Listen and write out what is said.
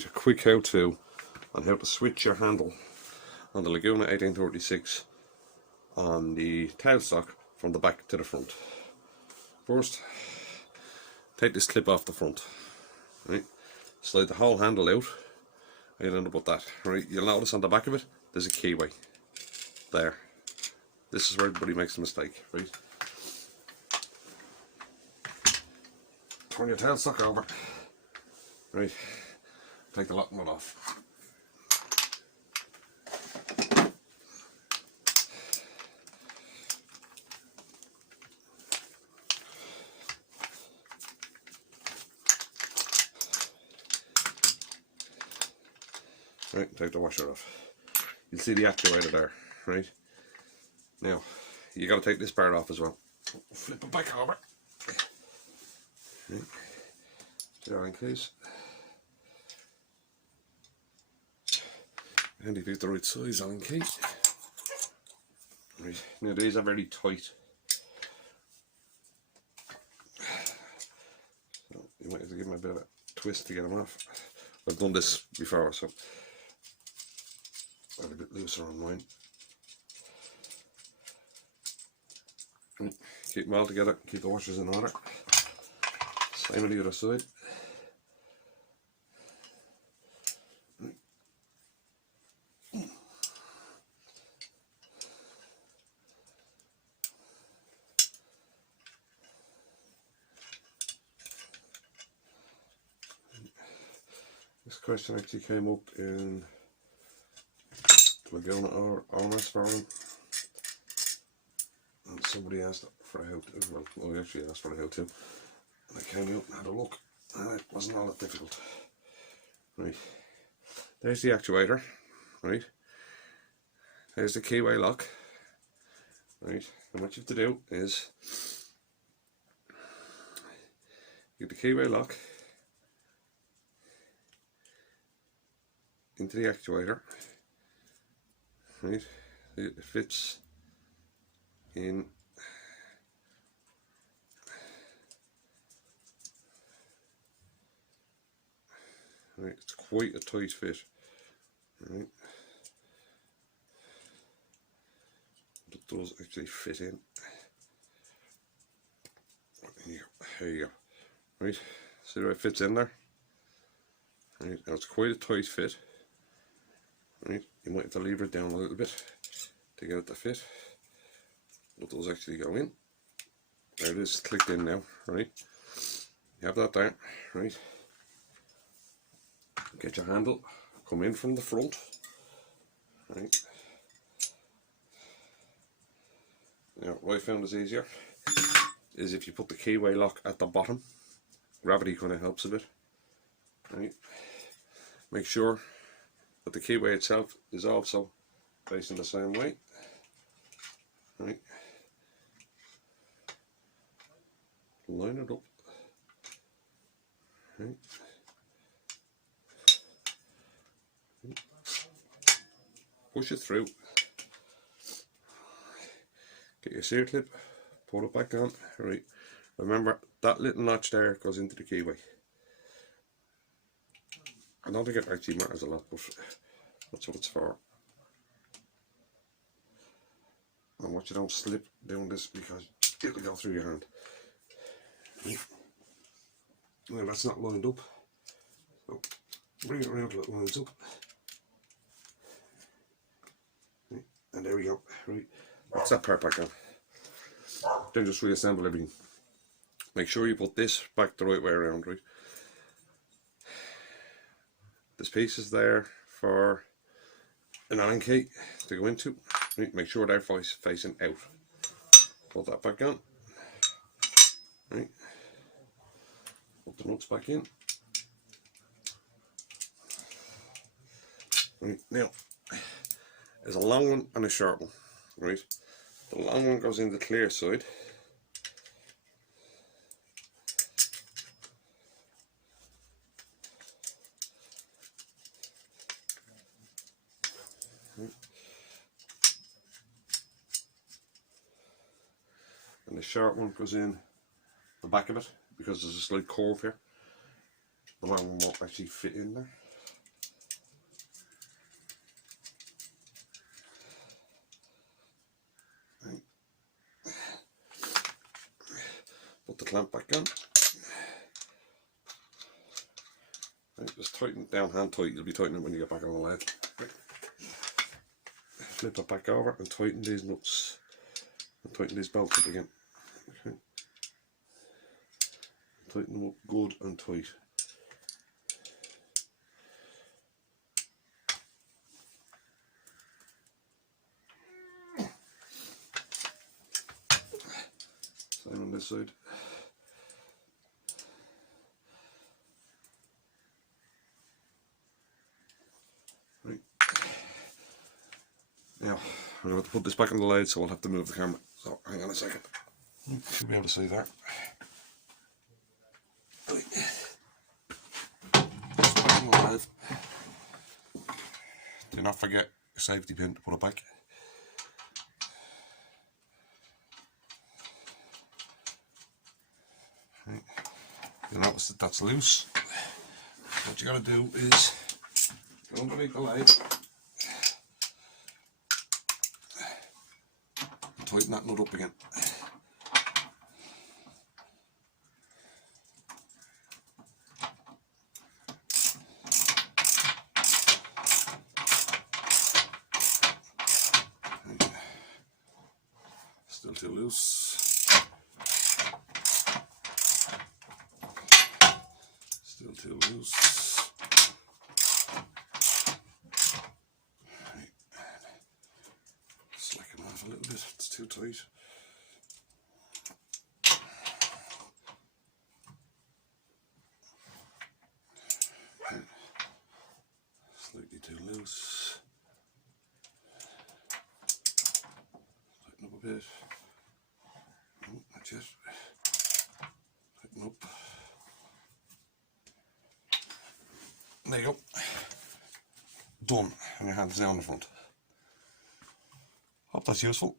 Right, a quick how-to on how to switch your handle on the Laguna 1836 on the tailstock from the back to the front. First, take this clip off the front, right? Slide the whole handle out, and you'll end up with that. Right, you'll notice on the back of it, there's a keyway. There. This is where everybody makes a mistake, right? Turn your tailstock over, right? Take the lock nut off. Right, take the washer off. You'll see the actuator there, right? Now, you got to take this part off as well. Flip it back over. Right. There in case. And you get the right size on key. Right. Now these are very tight. So you might have to give them a bit of a twist to get them off. I've done this before, so I'm a bit looser on mine. Right. Keep them all together, keep the washers in order. Same on the other side. This question actually came up in Laguna or Honest Forum, and somebody asked for a how-to. Well, I actually asked for a how-to, and I came out and had a look, and it wasn't all that difficult. Right, there's the actuator, right, there's the keyway lock, right, and what you have to do is get the keyway lock into the actuator, right, it fits in right, it's quite a tight fit, right, it does actually fit in. There you go, right, see how it fits in there, right, now it's quite a tight fit. Right, you might have to lever it down a little bit to get it to fit, but those actually go in. There it is, clicked in now, right? You have that there, right? Get your handle, come in from the front, right? Now, what I found is easier is if you put the keyway lock at the bottom. Gravity kind of helps a bit, right? Make sure that the keyway itself is also facing the same way, right? Line it up, right? Push it through. Get your sear clip, pull it back on, right? Remember that little notch there goes into the keyway. I don't think it actually matters a lot, but that's what it's for. And watch you don't slip down this because it'll go through your hand. Now that's not lined up, so bring it around till it lines up. Right. And there we go. Right, that's that part back on. Then just reassemble everything. Make sure you put this back the right way around, right? This piece is there for an Allen key to go into. Right, make sure they're facing out. Put that back on. Right. Put the nuts back in. Right, now there's a long one and a short one. Right. The long one goes in the clear side. And the short one goes in the back of it because there's a slight curve here. The long one won't actually fit in there. the clamp back on. Right, just tighten it down hand tight. You'll be tightening it when you get back on the lathe. Flip it back over and tighten these nuts. And tighten these bolts up again. Okay. Tighten them up good and tight. Same on this side. Right. Now, I'm going to put this back on the lathe, so I'll have to move the camera. So, hang on a second. Should be able to see that. Right. Back on the lathe. Do not forget your safety pin to put it back. Right. You notice that that's loose. What you got to do is go underneath the lathe and tighten that nut up again. Still too loose. Still too loose. Right. Slacken off a little bit, it's too tight. Right. Slightly too loose. Tighten up a bit. Oh, not yet. Tighten up. There you go. Done. And your hands down the front. Hope that's useful.